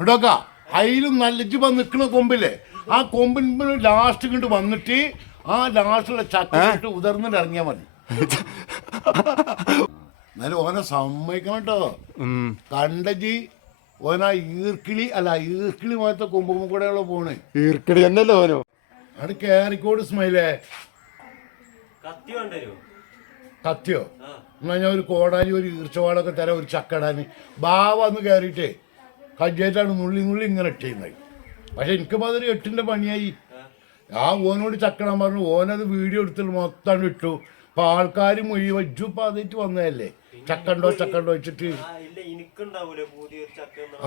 ഇടോക്ക അതിലും നല്ല ഇജ്ജ് നിൽക്കുന്ന കൊമ്പില്ലേ ആ കൊമ്പിന് ലാസ്റ്റ് ഇങ്ങോട്ട് വന്നിട്ട് ആ ലാസ്റ്റുള്ള ചക്കിട്ട് ഉതിർന്നിട്ട് ഇറങ്ങിയാൽ മതി. എന്നാലും ഓനെ സമ്മതിക്കണം കേട്ടോ. കണ്ടജി ഓനാ ഈർക്കിളി പോലത്തെ കൊമ്പും കൂടെയുള്ള പോണ്. ഈർക്കിളി എന്നല്ലോ ഓനോ അത് കേറിക്കോട് സ്മൈലേ. കത്തിയോ എന്നാ ഞാൻ ഒരു കോടാലി ഒരു ഈർച്ചവാടൊക്കെ തരാം ഒരു ചക്കടാന്. ബാവ അന്ന് കയറിയിട്ടേ കജ്ജായിട്ടാണ് നുള്ളി ഇങ്ങനെ ഇട്ടുന്നത്. പക്ഷെ എനിക്ക് അതൊരു എട്ടിൻ്റെ പണിയായി. ആ ഓനോട് ചക്കടാൻ പറഞ്ഞു. ഓനത് വീഡിയോ എടുത്തിട്ട് മൊത്തം ഇട്ടു. അപ്പൊ ആൾക്കാർ മുഴുവൻ ഇജ്ജുപ്പം അതിട്ട് വന്നതല്ലേ ചക്കണ്ടോ വെച്ചിട്ട്.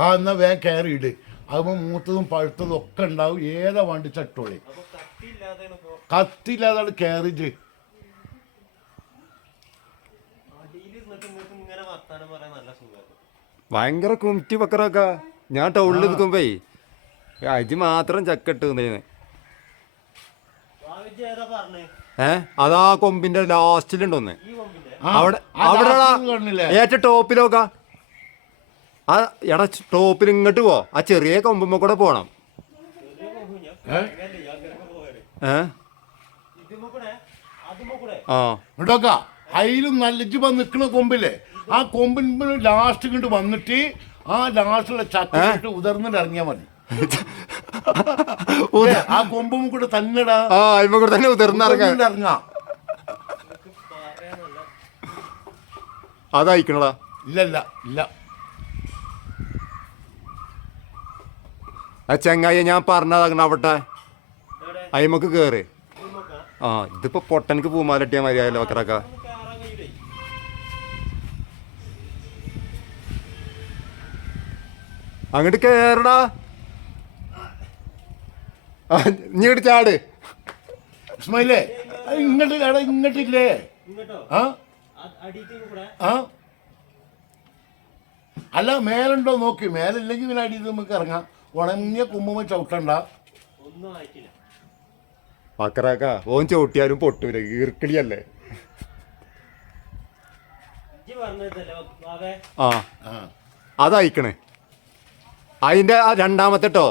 ആ എന്നാ വേഗം കയറി ഇട്. അതുമ്പോൾ മൂത്തതും പഴുത്തതും ഒക്കെ ഉണ്ടാവും. ഏതാ വണ്ടി ചട്ടോളി കത്തില്ലാതാണ് കയറിച്ച്. ഭയങ്കര കുമിറ്റി പക്കറൊക്കെ. ഞാൻ ടൗണിൽ നിൽക്കുമ്പേ അജി മാത്രം ചക്ക ഇട്ടുന്നേന്ന്. അതാ കൊമ്പിന്റെ ലാസ്റ്റിലുണ്ടോന്ന് അവിടെ ഏറ്റവും ടോപ്പിലൊക്കെ. ആ എടാ ടോപ്പിൽ ഇങ്ങോട്ട് പോ. ആ ചെറിയ കൊമ്പുമ്പോ കൂടെ പോണം. ഇടോക്ക അതിലും നല്ല ഇജ്ജ് നിൽക്കുന്ന കൊമ്പില്ലേ ആ കൊമ്പിന് ലാസ്റ്റ് ഇങ്ങോട്ട് വന്നിട്ട് ആ ലാസ്റ്റുള്ള ചക്കിട്ട് ഉതിർന്നിട്ട് ഇറങ്ങിയാൽ മതി. ആ കൊമ്പും കൂടെ തന്നെടാ തന്നെ ഉതിർന്നിറങ്ങാം. അതയക്കണടാ. ഇല്ല ആ ചെങ്ങായി ഞാൻ പറഞ്ഞതാകണ അവിടെ അയിമക്ക് കേറ്. ആ ഇതിപ്പോ പൊട്ടനക്ക് പൂമാലട്ടിയാ മതിയായല്ലോ വക്കറക്ക. അങ്ങോട്ട് കേറടാ. ഇങ്ങോട്ട് ചാട് ഇസ്മായിലേ. ഇങ്ങോട്ടില്ലേ അല്ല മേലുണ്ടോ നോക്കി. മേലില്ലെങ്കിൽ പിന്നെ അടിയിൽ നമുക്ക് ഇറങ്ങാം. ഉണങ്ങിയ കുമ്പുമ്പോ ചവിട്ടണ്ട. വക്കറാക്ക ഓൻ ചവിട്ടിയാലും പൊട്ടൂല. ഈർക്കിളിയല്ലേ. ആ അതയക്കണേ. അതിന്റെ ആ രണ്ടാമത്തെ ട്ടോ.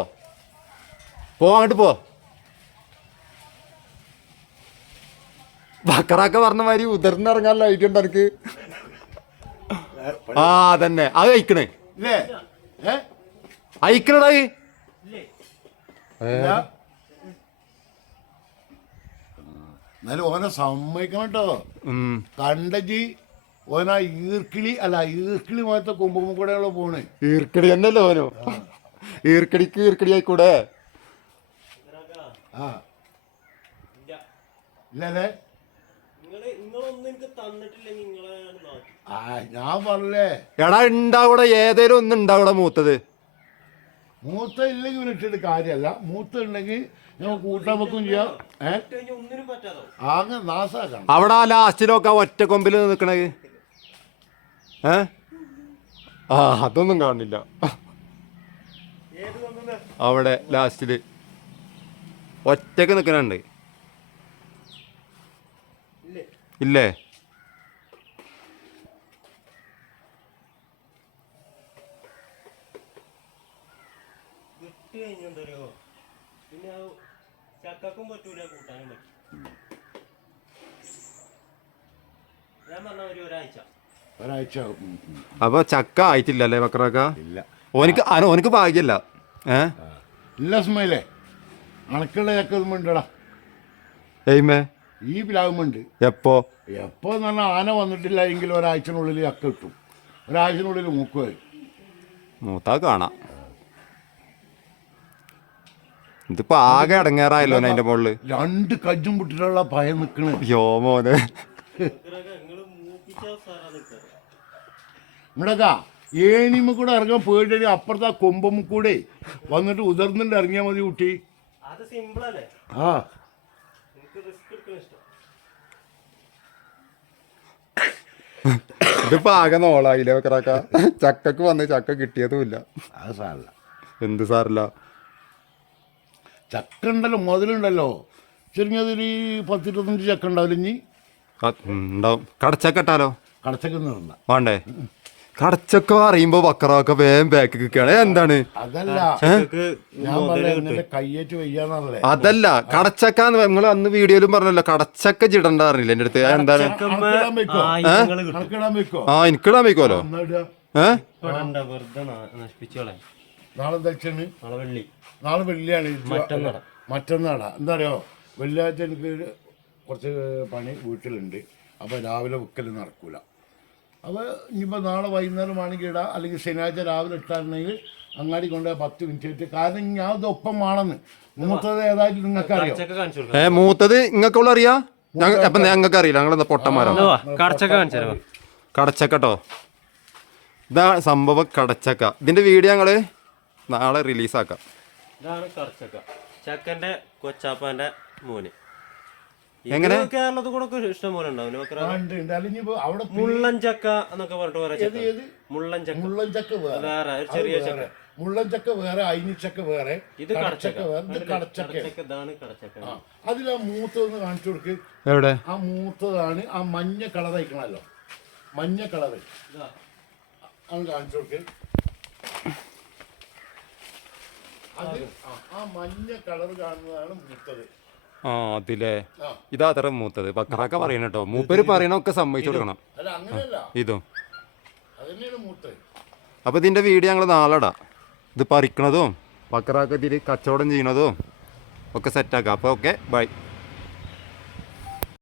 പോ അങ്ങോട്ട് പോ. ബക്കറാക്ക പറഞ്ഞ മാതിരി ഉതിർന്നിറങ്ങാൻ ലൈറ്റുണ്ട് എനിക്ക്. ആ അതന്നെ അത് അയക്കണേ. അയക്കണടാ. എന്നാലും ഓനെ സമ്മതിക്കണം കേട്ടോ. കണ്ടജി ഓനാ ഈർക്കിളി പോലത്തെ കൊമ്പും കൂടെയുള്ള പോണ്. ഈർക്കിളി എന്നല്ലോ ഓനോ. ഈർക്കിടിക്ക് ഈർക്കിടി ആയിക്കൂടെ. ഇല്ലേ ഞാൻ പറഞ്ഞേ. എടാ ഉണ്ടാവൂടെ ഏതേലും ഒന്നും ഉണ്ടാവൂടെ മൂത്തത്. മൂത്ത ഇല്ലെങ്കിൽ ഇട്ടിട്ട് കാര്യമല്ല. മൂത്ത ഉണ്ടെങ്കിൽ ഞങ്ങൾ കൂട്ടാൻ വെക്കും ചെയ്യാം. ആകെ നാസാക്കണം. അവിടെ ആ ലാസ്റ്റിലൊക്കെ ഒറ്റ കൊമ്പിൽ നിൽക്കണേ. ആ അതൊന്നും കാണില്ല. അവിടെ ലാസ്റ്റില് ഒറ്റക്ക് നിൽക്കണുണ്ട്. ഇല്ലേ ഒരാഴ്ച. അപ്പൊ ചക്ക ആയിട്ടില്ലല്ലേ ബക്കറാക്ക? ഓനിക്ക് ഭാഗ്യല്ല. ഇല്ല സ്മൈലേ. അണക്കുള്ള ചക്ക ഒന്നുണ്ടടാ. എയ്മേ ഈ പ്ലാവുമുണ്ട്. എപ്പോ എന്ന് പറഞ്ഞാൽ ആന വന്നിട്ടില്ല എങ്കിൽ ഒരാഴ്ചനുള്ളിൽ ചക്ക കിട്ടും. ഒരാഴ്ചനുള്ളിൽ മൂക്കുമായി മൂത്താ കാണാം. ഇതിപ്പോ ആകെ അടങ്ങേറായല്ലോ അതിന്റെ മുകളില്. രണ്ട് കജ്ജും പൊട്ടിട്ടുള്ള ഭയം നിക്കണേ. യോ മോനെ ഇവിടെക്കാ ഏണിമ കൂടെ ഇറങ്ങാൻ പേടി. അപ്പുറത്തെ കൊമ്പമ്മ കൂടെ വന്നിട്ട് ഉതിർന്നിട്ട് ഇറങ്ങിയാൽ മതി കുട്ടി. ആ ഇതിപ്പോ ആകെ നോളായില്ലേ ബക്കറാക്ക. ചക്കക്ക് വന്ന് ചക്ക കിട്ടിയതുമില്ല. അത് സാറില്ല. എന്ത് സാറില്ല. ചക്ക ഉണ്ടല്ലോ മുതലുണ്ടല്ലോ. ചെറിയൊരു 10-25 ചക്ക ഉണ്ടാവില്ല. ഇനി ഉണ്ടാവും. കടച്ചക്ക ഇട്ടാലോ? കടച്ചക്ക വേണ്ട. വേണ്ടേ? കടച്ചക്ക അറിയുമ്പോ വക്കറാക്ക വേഗം ബാക്ക് കിക്കാണ് എന്താണ് അതല്ല ചക്കക്ക് ഞാൻ പറഞ്ഞ എന്നിട്ട് കയ്യേറ്റ് വയ്യാന്നല്ലേ അതല്ല കടച്ചക്ക നിങ്ങൾ അന്ന് വീഡിയോയിലും പറഞ്ഞല്ലോ കടച്ചക്ക ചിടണ്ട അറിയില്ല എന്റെ അടുത്ത് എന്താണ് അണക്കിടാൻ വെക്കോ ആയിരങ്ങള് കിട്ടും. അണക്കിടാൻ വെക്കോ ആ എനിക്കിടാൻ വയ്ക്കുമല്ലോ എന്നാ ഇടുക? ഇടണ്ട, വെറുതെ നശിപ്പിച്ചോളെ. നാളെ എന്താ വെച്ചാണ് നാളെ വെള്ളി നാളെ വെള്ളിയാണ് മറ്റന്നാൾ. മറ്റന്നാളാ എന്താ അറിയോ വെള്ളിയാഴ്ച എനിക്ക് കുറച്ച് പണി വീട്ടിലുണ്ട് അപ്പോൾ രാവിലെ വെക്കൽ നടക്കൂല അപ്പോൾ ഇനിയിപ്പോൾ നാളെ വൈകുന്നേരം വേണമെങ്കിൽ ഇടാം അല്ലെങ്കിൽ ശനിയാഴ്ച രാവിലെ ഇട്ടാണെങ്കിൽ അങ്ങാടി കൊണ്ട് 10 മിനിറ്റ് ആയിട്ട് കാരണം ഞാൻ ഇത് ഒപ്പം വേണമെന്ന് മൂത്തത് ഏതായാലും നിങ്ങൾക്ക് അറിയോ കടച്ചക്ക കാണിച്ചു കൊടുക്കാം. മൂത്തത് ഇങ്ങക്കുള്ള അറിയാ അപ്പൊ ഞങ്ങൾക്ക് അറിയില്ല ഞങ്ങളെന്താ പൊട്ടന്മാരോ കടച്ചക്ക കാണിച്ചു തരാം. കടച്ചക്കട്ടോ ഇതാ സംഭവം കടച്ചക്ക ഇതിന്റെ വീഡിയോ ഞങ്ങള് നാളെ റിലീസാക്കാം. ഇതാണ് കടച്ചക്ക, ചക്കന്റെ കൊച്ചാപ്പാന്റെ മോന്. എങ്ങനെ? കേരളത്തിൽ കൂടെ ഒക്കെ ഇഷ്ടം പോലെ ഉണ്ടാവും. ആ, ഉണ്ട്. അല്ലെങ്കിൽ ഇപ്പൊ അവിടെ മുള്ളൻ ചക്ക എന്നൊക്കെ പറഞ്ഞിട്ട് പറയാം. ഏത്? മുള്ളൻ ചക്ക മുള്ളൻ ചക്ക വേറെ വേറെ ഒരു ചെറിയ ചക്ക. മുള്ളൻ ചക്ക വേറെ അയിനിച്ചക്ക വേറെ ഇത് കടച്ചക്ക. വേറെ ഇത് കടച്ചക്ക കടച്ചക്ക ഇതാണ് കടച്ചക്ക. അതിലാ മൂത്തതെന്ന് കാണിച്ചു കൊടുക്ക്. എവിടെ ആ മൂത്തതാണ് ആ മഞ്ഞ കളർ അയക്കണല്ലോ മഞ്ഞ കളറ് ഇതാ. അത് കാണിച്ചു കൊടുക്ക്. അത് ആ മഞ്ഞ കളർ കാണുന്നതാണ് മൂത്തത്. ആ അതിലേ ആ ഇതാ അത്ര മൂത്തത് ബക്കറാക്ക പറയണ കേട്ടോ മൂപ്പര് പറയണൊക്കെ സമ്മതിച്ചു കൊടുക്കണം. അല്ല അങ്ങനെയല്ല ഇതും അത് തന്നെയാണ് മൂത്തത്. അപ്പൊ ഇതിന്റെ വീഡിയോ ഞങ്ങൾ നാളെ ഇടാം. ഇത് പറിക്കണതും ബക്കറാക്ക ഇതിൽ കച്ചവടം ചെയ്യണതും ഒക്കെ സെറ്റാക്കാം. അപ്പോൾ ഓക്കെ ബൈ.